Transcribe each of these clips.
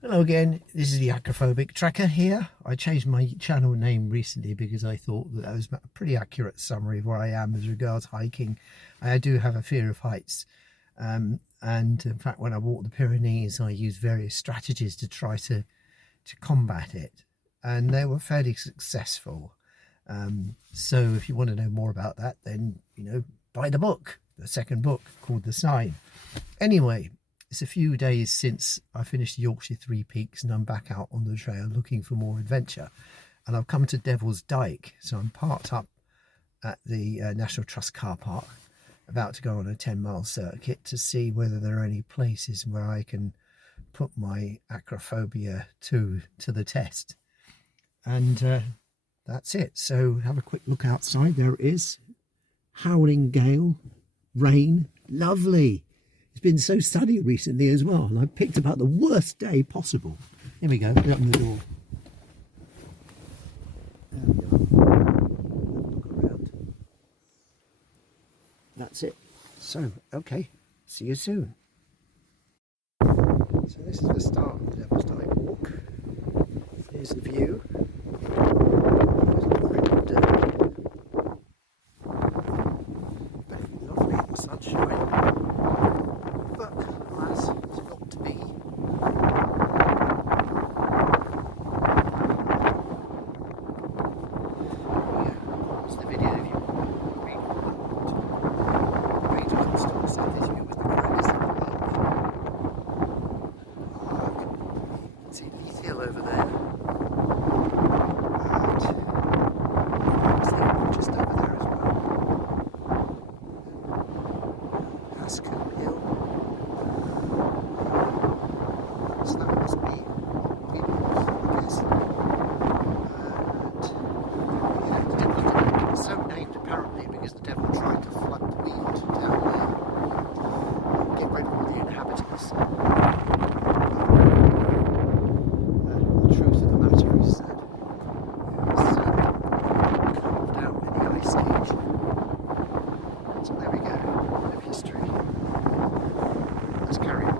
Hello again, this is the acrophobic tracker here. I changed my channel name recently because I thought that was a pretty accurate summary of where I am as regards hiking. I do have a fear of heights, and in fact when I walk the Pyrenees I use various strategies to try to combat it, and they were fairly successful. So if you want to know more about that, then buy the book, the second book called The Sign. Anyway, it's a few days since I finished the Yorkshire Three Peaks and I'm back out on the trail looking for more adventure, and I've come to DevilsDyke. So I'm parked up at the National Trust car park, about to go on a 10-mile circuit to see whether there are any places where I can put my acrophobia to the test. And that's it. So have a quick look outside. There it is. Howling gale, rain, lovely. It's been so sunny recently as well, and I picked about the worst day possible. Here we go, open the door. There we are. Look around. That's it. So, okay, see you soon. So this is the start of the DevilsDyke walk. Here's the view. There's a great day. Lovely in the sunshine. But alas, it's not to be. Yeah, it's the video of you being to understand. So this view was the grandest in the world. You can see Leith Hill over there. And it's there just over there as well. Ascombe Hill. So that must be I guess. And it's so named apparently because the devil tried to flood the weald down there, get rid of all the inhabitants. The truth of the matter is that it was carved out in the Ice Age. So there we go, a bit of history. Let's carry on.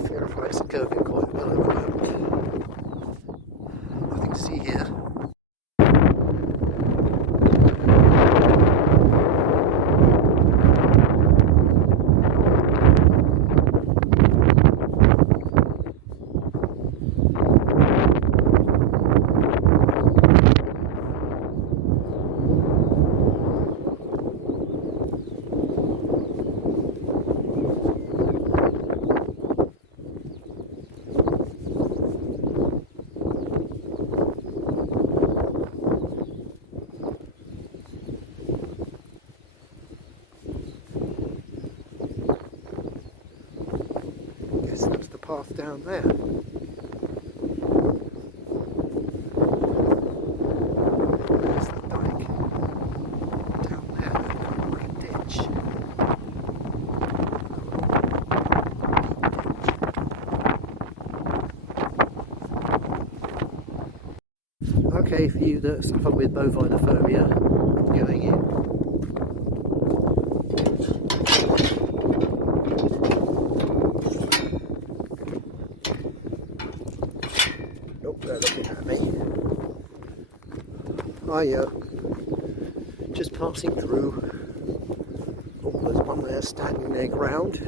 Fearofheights are coping quite well at the moment. Nothing to see here. That's the path down there. There's the dike. Down there, got a great ditch. Okay, for you that suffer with bovinophobia, I'm going in. They're looking at me. Just passing through. Oh, there's one there standing their ground.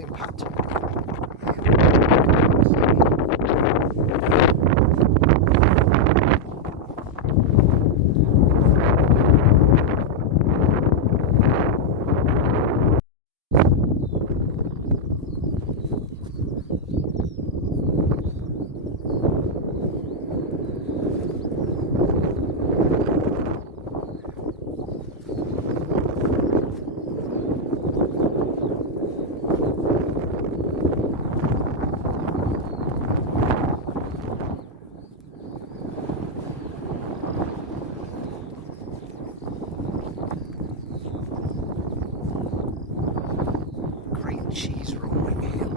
something packed. Cheese rolling hill.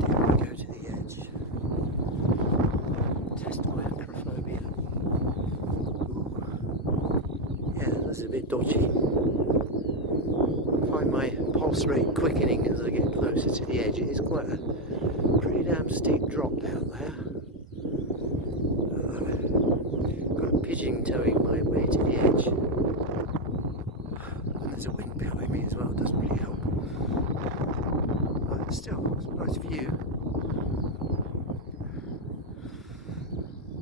Dare we go to the edge? Test my acrophobia. Ooh. Yeah, that's a bit dodgy. I find my pulse rate quickening as I get closer to the edge. It is quite a pretty damn steep drop down there. Pigeon towing my way to the edge, and there's a wind behind me as well. It doesn't really help, but still it's a nice view.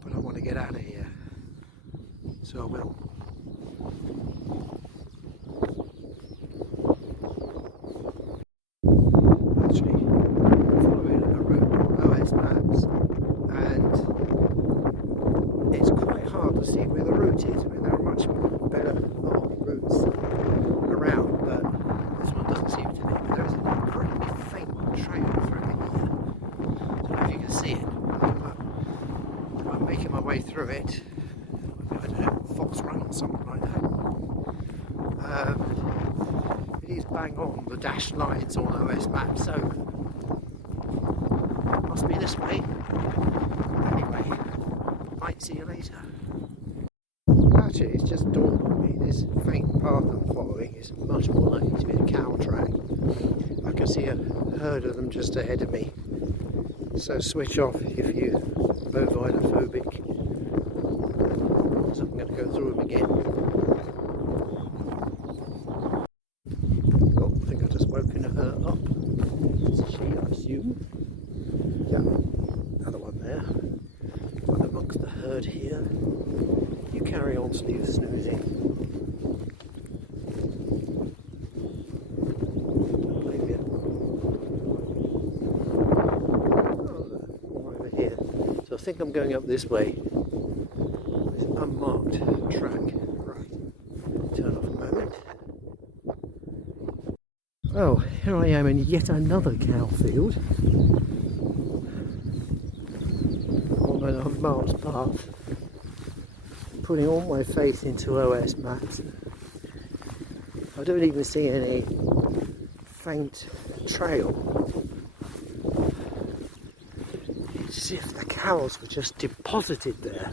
But I want to get out of here, so I will. Actually, I'm following a route on OS Maps, and it's quite hard to see where the route is. I mean, there are much better routes around, but this one doesn't seem to be. But there is an incredibly faint trail through here. I don't know if you can see it, but I'm making my way through it. I don't know, Fox Run or something like that. It is bang on the dashed lines on OS Maps, so it must be this way. Anyway. Might see you later. Actually, it's just dawned on me, this faint path I'm following is much more likely to be a cow track. I can see a herd of them just ahead of me. So switch off if you're bovinophobic. So I'm going to go through them again. Oh, I think I've just woken her up. It's a she, I assume. Yeah, another one there. Amongst the herd here. You carry on, Steve, snoozing. Don't blame you. Oh, more over here. So I think I'm going up this way. This unmarked track. Right. Turn off a moment. Oh, here I am in yet another cow field. On a Mars path, putting all my faith into OS Maps. I don't even see any faint trail. It's as if the cows were just deposited there.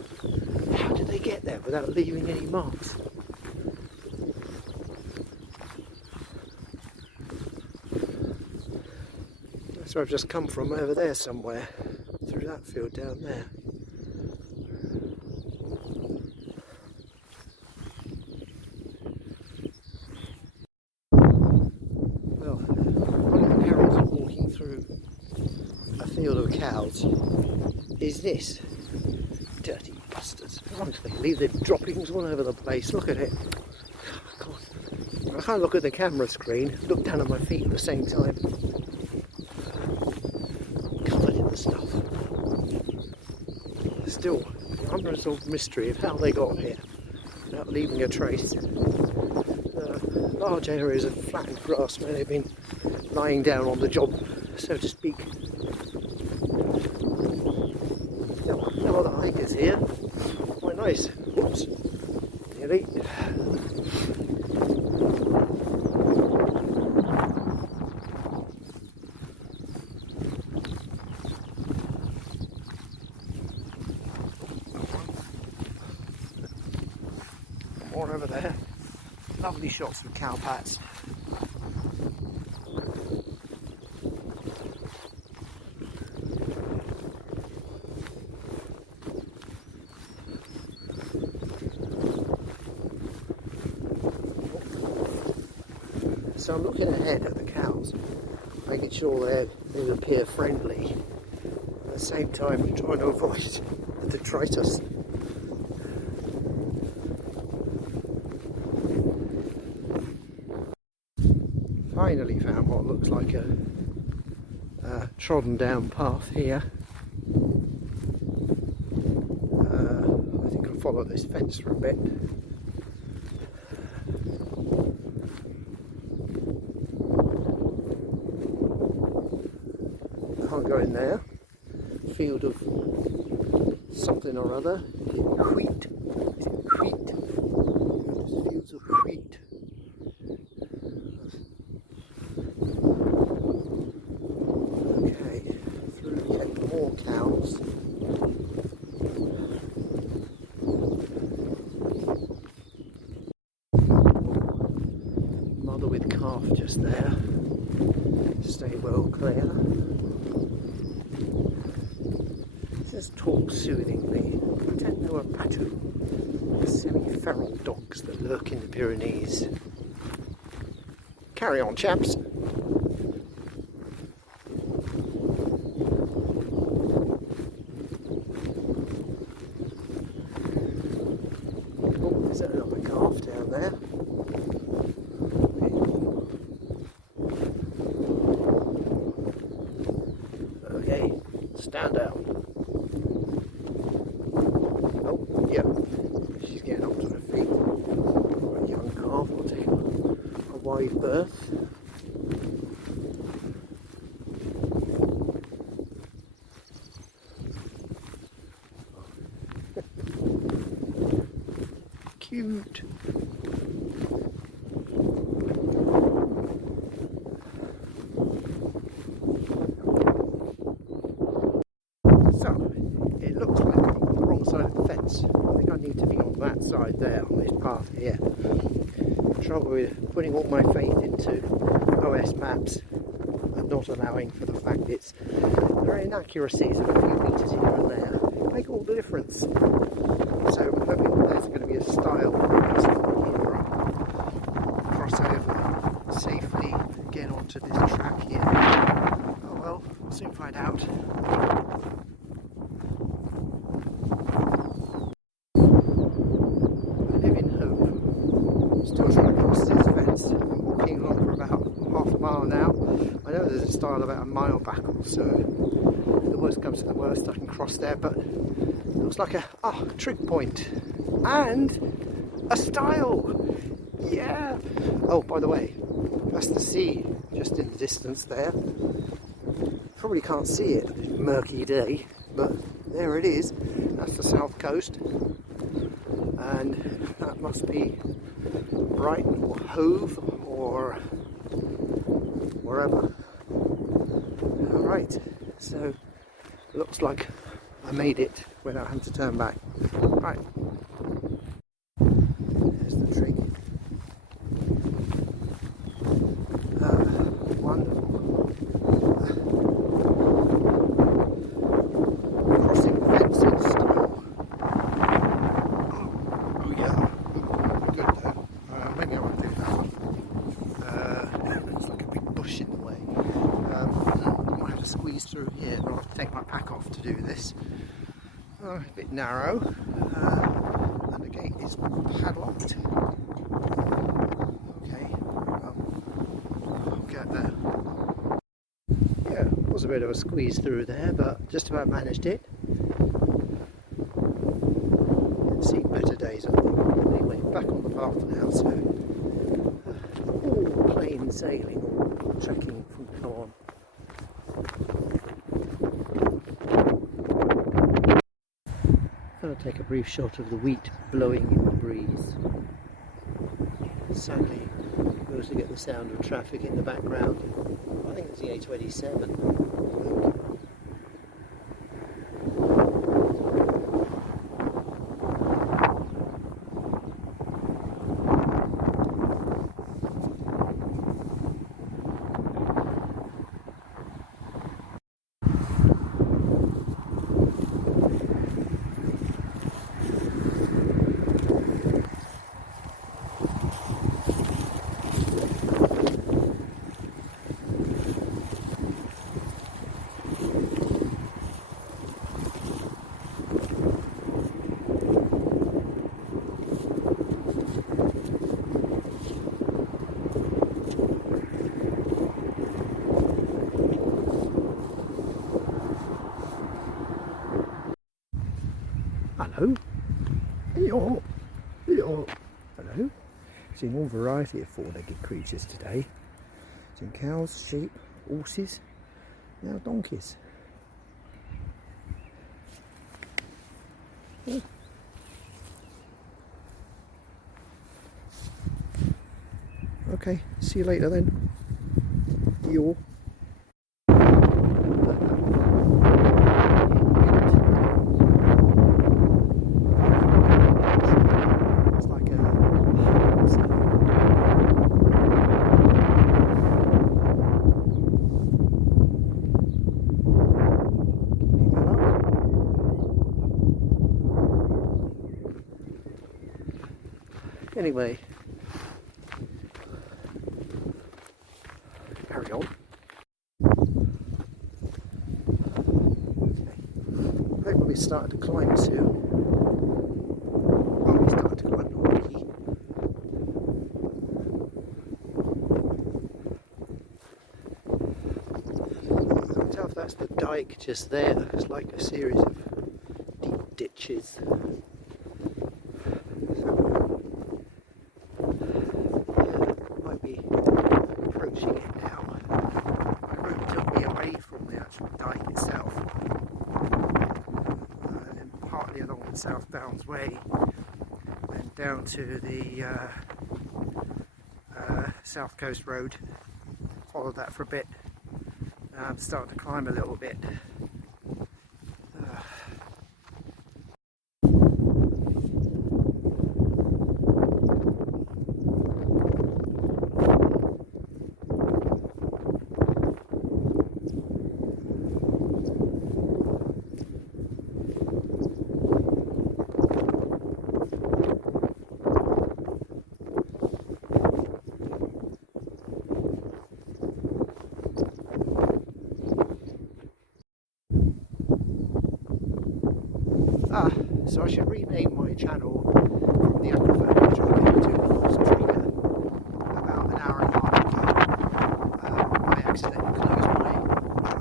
How did they get there without leaving any marks? That's where I've just come from, over there somewhere, through that field down there. Well, one of the perils of walking through a field of cows is this. Dirty bastards. How long do they leave their droppings all over the place? Look at it. God. I can't look at the camera screen, look down at my feet at the same time. Covered in the stuff. Still, the unresolved mystery of how they got here without leaving a trace. Large areas of flattened grass where they've been lying down on the job, so to speak. No other hikers here. Quite nice. Whoops. Nearly. More over there. Lovely shots of cow pats. So I'm looking ahead at the cows, making sure they appear friendly. At the same time, trying to avoid the detritus. Finally found what looks like a trodden down path here. I think I'll follow this fence for a bit. Can't go in there. Field of something or other. Wheat. Is it wheat? Fields of wheat. Okay, through yet more cows. Mother with calf just there. Stay well clear. Just talk soothingly. Pretend there were patu, semi-feral dogs that lurk in the Pyrenees. Carry on, chaps. Oh, there's another calf down there. Okay, stand down. Oh, yep, she's getting up to her feet. A young calf will take a wide berth. Cute. So, it looks like I'm on the wrong side of the fence. I think I need to be on that side there, on this path here. Trouble with putting all my faith into OS maps and not allowing for the fact there are inaccuracies of a few metres here and there. Make all the difference. So I'm hoping there's going to be a style cross over safely, get onto this track here. Oh well, we'll soon find out. I live in hope. Still trying to cross this fence. I'm walking along for about half a mile now. I know there's a stile about a mile back or so. The worst comes to the worst, I can cross there, but it looks like a trig point and a stile. Yeah. Oh, by the way, that's the sea just in the distance there. Probably can't see it, it's a murky day, but there it is. That's the south coast, and that must be Brighton or Hove or wherever. Alright, so looks like I made it without having to turn back. Right, there's the tree. Wonderful. Crossing fences style. Oh yeah, good though. Maybe I won't do that one. It's like a big bush in the way. I might have to squeeze through here, but I'll have to take my pack off to do this. A bit narrow, and the gate is padlocked. Okay, I'll get there. Yeah, was a bit of a squeeze through there, but just about managed it. See better days, I think. Anyway, back on the path now, so all plain sailing, all trekking from now on. I'll take a brief shot of the wheat blowing in the breeze. Sadly, we also get the sound of traffic in the background. I think it's the A27. Yo, yo. Hello. Seen all variety of four-legged creatures today. Seen cows, sheep, horses, now donkeys. Oh. Okay, see you later then. Yo. Anyway, carry on. I think we'll be starting to climb soon. Well, we started to climb already. I can't tell if that's the Dyke just there. It's like a series of deep ditches. SouthDowns way and down to the South Coast Road. Followed that for a bit and started to climb a little bit. So I should rename my channel from the acrophobia tracker to blustery. About an hour and a half ago, I accidentally closed my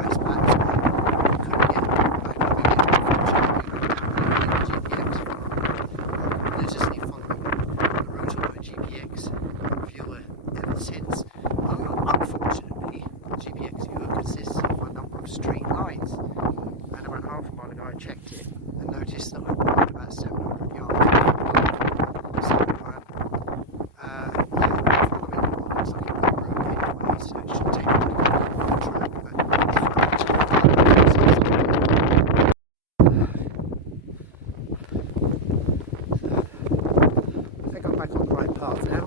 ice pads and couldn't get back up again. Unfortunately, religiously following the route of my GPX viewer ever since. Unfortunately, the GPX viewer consists of a number of straight lines, and about half a mile ago I checked it and noticed that I walked about 700 yards. So, following what looks like a road anyway, so it should take me to the track, I think I'm back on the right path now.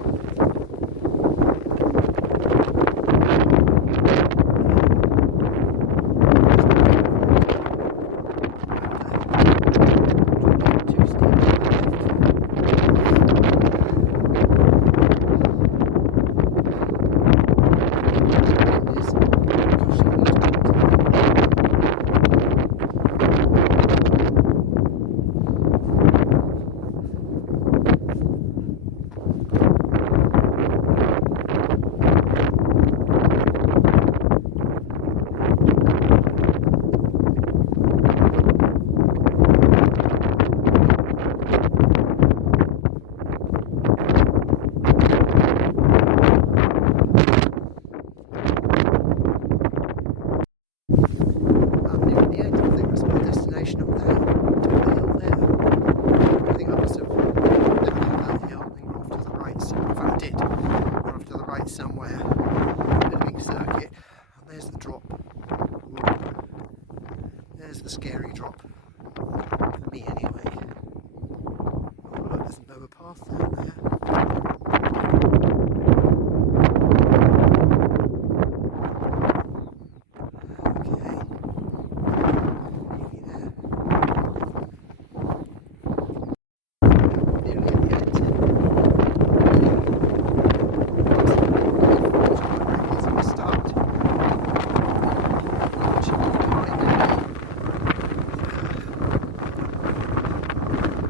Somewhere, building circuit, and there's the drop. There's the scary drop, for me anyway. Oh look, there's another path down there.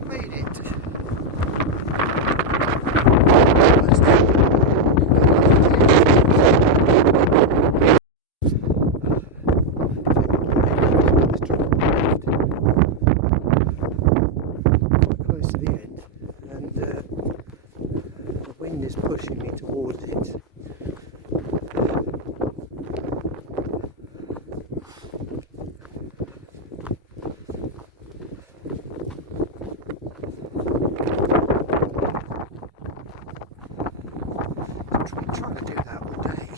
Made it. is pushing me towards it. I'm trying to do that all day.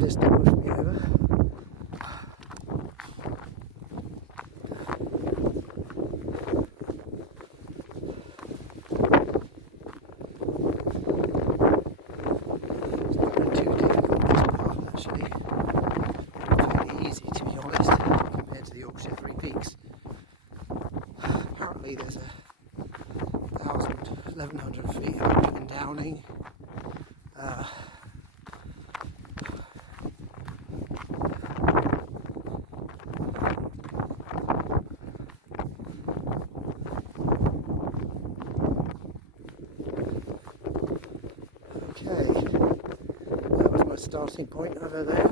Just to push me over. It's not been too difficult this path actually. Fairly easy to be honest compared to the Yorkshire Three Peaks. Apparently there's a 1100 feet up and downing. Okay, that was my starting point over there.